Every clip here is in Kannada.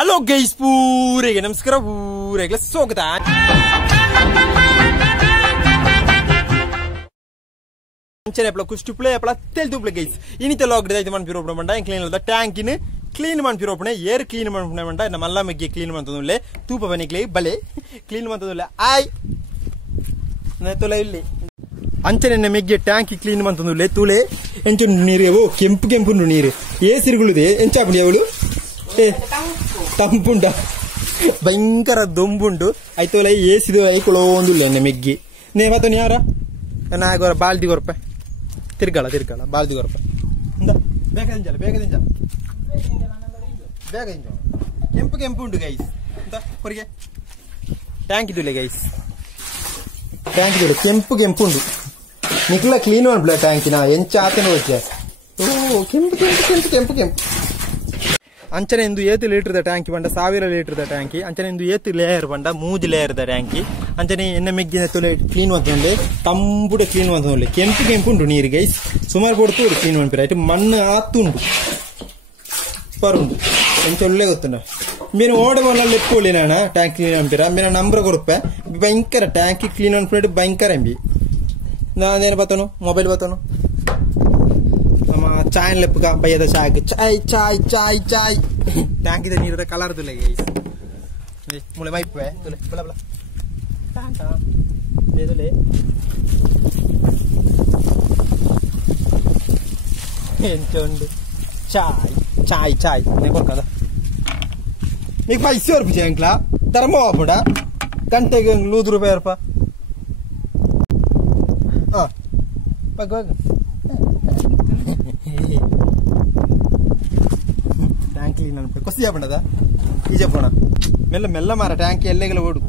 Hello guys, ಪೂರಿಗೆ ನಮಸ್ಕಾರ ಪೂರಿಗೆ ಸ್ವಾಗತ. ಅಂಚನೆ ಅಪ್ಲ ಕುಷ್ಟು ಪ್ಲೇ ಅಪ್ಲ ತೆಲ್ದು ಪ್ಲೇ ಗೈಸ್. ಇನಿತೆ ಲಾಗ್ಡ್ ಐತೆ ಮನ್ ಪಿರೋ ಬಂಡ ಕ್ಲೀನ್ ಅದ ಟ್ಯಾಂಕಿನ ಕ್ಲೀನ್ ಮನ್ ಪಿರೋ ಪನೆ ಏರ್ ಕ್ಲೀನ್ ಮನ್ ಬಂಡ ನಮ್ಮಲ್ಲ ಮೆಗ್ಗೆ ಕ್ಲೀನ್ ಮಂತದುಲೆ ತೂಪ ಬನಿಕ್ಲೆ ಬಲೆ ಕ್ಲೀನ್ ಮಂತದುಲೆ ಆಯ್ ನತೊಲ ಇಲ್ಲಿ ಅಂಚನೆ ಮೆಗ್ಗೆ ಟ್ಯಾಂಕಿ ಕ್ಲೀನ್ ಮಂತದುಲೆ ತುಲೆ ಎಂಚು ನೀರು ಓ ಕೆಂಪು ಕೆಂಪು ನೀರು ಏಸಿರುಗಳಿದೆ ಎಂಚಾಪಡಿ ಅವಳು ತಂಪುಂಡ ಭಯಂಕರ ದೊಂಬುಂಡು ಆಯ್ತೋಲ ಏಸಿದು ಐಕೊಳ್ಳೋಂದಿಲ್ಲ ಎಣ್ಣೆ ಮೆಗ್ಗಿ ನೇವತನ ಯಾರ ನಾಗೋರ ಬಾಲ್ದಿ ಗೊರಪ ತಿರ್ಗಾಳ ಬಾಲ್ದಿ ಗೊರಪ ಬೇಗ ದಿಂಜಲ್ಲ ಕೆಂಪು ಕೆಂಪು ಉಂಟು ಗೈಸ್ ಅಂತ ಹೊರಗೆ ಟ್ಯಾಂಕ್ ಇದುಲೆ ಗೈಸ್ ಟ್ಯಾಂಕ್ ಇದುಲೆ ಕೆಂಪು ಕೆಂಪು ಉಂಟು ನಿಕ್ಲ ಕ್ಲೀನ್ ಮಾಡ್ಬಿಡ ಟ್ಯಾಂಕಿನ ಎಂಚ ಆತನ ಹೋಗ್ಯ ಓ ಕೆಂಪು ಕೆಂಪು ಕೆಂಪು ಕೆಂಪು ಕೆಂಪು ಅಂಚನೆ ಇಂದು 7 ಲೀಟರ್ ಟ್ಯಾಂಕಿ ಬಂಡ 1000 ಲೀಟರ್ ಟ್ಯಾಂಕಿ ಅಂಚನೆ ಇಂದು 7 ಲೇಯರ್ ಬಂಡ 3 ಲೇಯರ್ ಟ್ಯಾಂಕಿ ಅಂಚನೆ ಎಣ್ಣೆ ಮೆಗ್ಗಿನ ತೊಲೆ ಕ್ಲೀನ್ ಮಾಡ್ತಂಡೆ ತಂಬುಡೆ ಕ್ಲೀನ್ ಮಾಡ್ತಂಡೆ ಕೆಂಪು ಕೆಂಪು ಉಂಟು ನೀರು ಗೈಸ್ ಸುಮಾರು ಕೊಡ್ತು ಕ್ಲೀನ್ ಮಾಡ್ಬಿರ ಆಯ್ತು ಮಣ್ಣು ಆತ್ತುಂಟು ಸೂಪರ್ ಉಂಟು ಎಂಚ ಒಳ್ಳೆ ಗೊತ್ತುಂಡ ಮೀನು ಓಡಬಲ್ಲ ಲೆಪ್ಪೊಳ್ಳಿ ನಾನು ಟ್ಯಾಂಕ್ ಕ್ಲೀನ್ ಮಾಡ್ಬಿರ ಮೀನ ನಂಬರ್ ಕೊಡುತ್ತೆ ಭಯಂಕರ ಟ್ಯಾಂಕಿ ಕ್ಲೀನ್ ಮಾಡ್ಬಿಟ್ಟು ಭಯಂಕರ ಎಂಬಿ ನಾನೇನು ಬತ್ತನು ಮೊಬೈಲ್ ಬತ್ತನು ಚಾಯ್ ಲೆಪ್ಪಗ ಬಯ್ಯದ ಶಾಕ್ ಚಾಯ್ ಚಾಯ್ ಚಾಯ್ ಚಾಯ್ ಟ್ಯಾಂಕಿದ ನೀರದ ಕಲರ್ ತುಲೆ ಗೈಸ್ ಮುಳೆ ಮೈಪೆ ತುಲೆ ಬಲ ಬಲ ಟಾಂಟಾ ತುಲೆ ಎಂಚೊಂಡು ಚಾಯ್ ಚಾಯ್ ಚಾಯ್ ನೇ ಕೊರ್ಕದ ನೀಕ್ ಪೈಸೆ ಹೊರಪಿಸಿ ಅಂಕ್ಲ ಧರ್ಮ ಹೋಗ್ಬಿಡ ಗಂಟೆಗೆ 100 ರೂಪಾಯಿ ರೂಪ ಹಾ ಬಗ್ ಬಗ್ ಟ್ಯಾಂಕ್ ಕ್ಲೀನ್ ಅನ್ಬಿಟ್ಟು ಕೊಸಿ ಜಾಪಣದ ಈ ಜಾಪಣ ಮೆಲ್ಲ ಮೆಲ್ಲ ಮಾರ ಟ್ಯಾಂಕ್ ಎಲ್ಲೆಗೆಲ್ಲ ಓಡು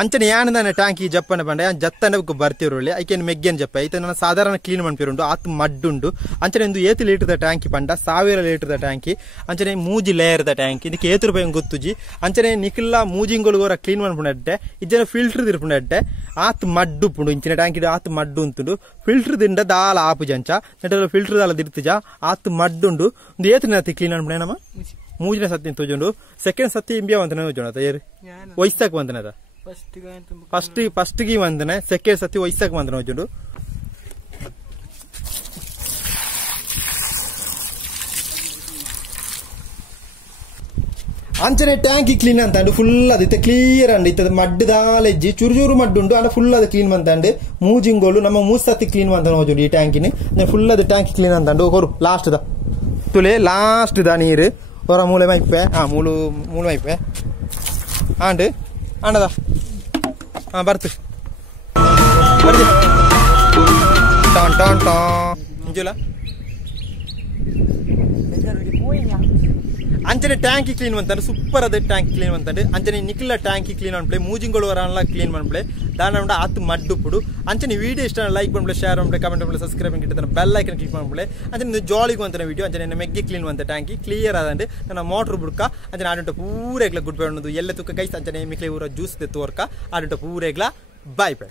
ಅಂಚನೆ ಯಾನದಾನೆ ಟ್ಯಾಂಕಿ ಜಪ್ಪನ ಬಂಡೆ ಜತ್ತನ ಬರ್ತಿರೋಳಿ ಐಕೆನ್ ಮೆಗ್ಗೆನ್ ಜಪ್ಪ ಐತೆ ನಾನು ಸಾಧಾರಣ ಕ್ಲೀನ್ ಮಾಡ್ಪಿರುಂಡು ಆತ್ ಮಡ್ಡುಂಡು ಅಂಚನೆ ಒಂದು 7 ಲೀಟರ್ ಟ್ಯಾಂಕಿ ಪಂಡ 1000 ಲೀಟರ್ ಟ್ಯಾಂಕಿ ಅಂಚನೆ 3 ಲೇಯರ್ ಟ್ಯಾಂಕಿ ಇದಕ್ಕೆ 7 ರೂಪಾಯಿ ಗೊತ್ತುಜಿ ಅಂಚನೆ ನಿಖಿಲ್ಲ ಮೂಜಿಂಗೊಳಗೋರ ಕ್ಲೀನ್ ಮಾಡ್ಪುಂಡೆ ಇಜ್ಜನ ಫಿಲ್ಟರ್ ತಿರ್ಪುಂಡೆ ಆತ್ ಮಡ್ಡು ಪುಂಡು ಇಂಚಿನ ಟ್ಯಾಂಕಿ ಆತ್ ಮಡ್ಡು ಅಂತುಂಡು ಫಿಲ್ಟರ್ ದಿಂದ ದಾಲ ಆಪು ಜಂಚ ನೆಟ್ಟಲ್ಲ ಫಿಲ್ಟರ್ ದಾಲ ದಿರ್ತಜ ಆತ್ ಮಡ್ಡುಂಡು ಒಂದು 7 ನತಿ ಕ್ಲೀನ್ ಮಾಡ್ಪುಂಡೆ ನಮ್ಮ 3 ಸತಿ ತೋಜುಂಡು ಸೆಕೆಂಡ್ ಸತಿ ಇಂಬಿಯಾ ವಂತನ ತೋಜುಂಡ ತಯಾರಿ ವಯಸ್ಸಾಕ ವಂತನದ ಫಸ್ಟ್ ಗೆ ವಂದನೆ ಸೆಕೆಂಡ್ ಸತಿ ವಯಸ್ಸಾಕ ವಂದನೆ ಹೋಜುಂಡು ಅಂಚನೆ ಟ್ಯಾಂಕಿ ಕ್ಲೀನ್ ಅಂತಂಡು ಫುಲ್ ಅದಿತ್ತೆ ಕ್ಲಿಯರ್ ಅಂಡ್ ಇತ್ತದ ಮಡ್ಡದಾಲೆಜ್ಜಿ ಚೂರು ಮಡ್ಡುಂಡು ಅಲ್ಲ ಫುಲ್ ಅದು ಕ್ಲೀನ್ ಮಂತಂಡು ಮೂಜಿಂಗೋಲು ನಮ್ಮ 3 ಸತಿ ಕ್ಲೀನ್ ಮಂತಾನೆ ಹೋಜುಂಡು ಈ ಟ್ಯಾಂಕಿನಿ ಫುಲ್ ಅದು ಟ್ಯಾಂಕಿ ಕ್ಲೀನ್ ಅಂತಂಡು ಹೊರು ಲಾಸ್ಟ್ ದ ತುಲೆ ಲಾಸ್ಟ್ ದ ನೀರು ಹೊರ ಮೂಳೆ ಮೈಪೆ ಮೂಳು ಮೈಪೆ ಆಂಡ್ ಆಂಡದ ಬರ್ತು ಬರ್ತಿ ಟಾನ್ ಟಾನ್ ಟಾನ್ ಇಂಜುಲ ಅಂಚನೆ ಟ್ಯಾಂಕಿ ಕ್ಲೀನ್ ಮಂತಾನೆ ಸೂಪರ್ ಅದ ಟ್ಯಾಂಕಿ ಕ್ಲೀನ್ ಮಂತಾನೆ ಅಂಚನೆ ನಿಖಿಲ ಟ್ಯಾಂಕಿ ಕ್ಲೀನ್ ಮಾಡ್ಪ್ಲೆ ಮೂಜಿಂಗಳು ವರಲ್ಲ ಕ್ಲೀನ್ ಮಾಡ್ಪ್ಲೆ ದಾನ ಆತು ಮಡ್ಡು ಪುಡು ಅಂಚನೆ ವಿಡಿಯೋ ಇಷ್ಟ ಲೈಕ್ ಮಾಡ್ಪ್ಲೆ ಶೇರ್ ಮಾಡ್ಪ್ಲೆ ಕಮೆಂಟ್ ಮಾಡ್ಪ್ಲೆ ಸಬ್ಸ್ಕ್ರೈಬ್ ಗಿಟ್ಟ ಬೆಲ್ ಐಕನ್ ಕ್ಲಿಕ್ ಮಾಡ್ಪ್ಲೆ ಅಂಚನೆ ಜಾಲಿಗೆ ಅಂತಾನೆ ವಿಡಿಯೋ ಅಂಚನೆ ಮೆಗ್ಗೆ ಕ್ಲೀನ್ ಮಂತ ಟ್ಯಾಂಕಿ ಕ್ಲಿಯರ್ ಆದಂಡೆ ನನ್ನ ಮೋಟರ್ ಬುಡ್ಕ ಅಂಚನೆ ಆಡುಂಟ ಪೂರೆಗ್ಲ ಗುಡ್ ಬೈ ಅನ್ನೋದು ಎಲ್ಲ ತುಕ್ಕ ಕೈಸ್ ಅಂಚನೆ ಮಿಕ್ಲೆ ಊರ ಜ್ಯೂಸ್ ತೋರ್ಕ ಆಡುಂಟ ಪೂರೆಗ್ಲ ಬಾಯ್ ಬೈ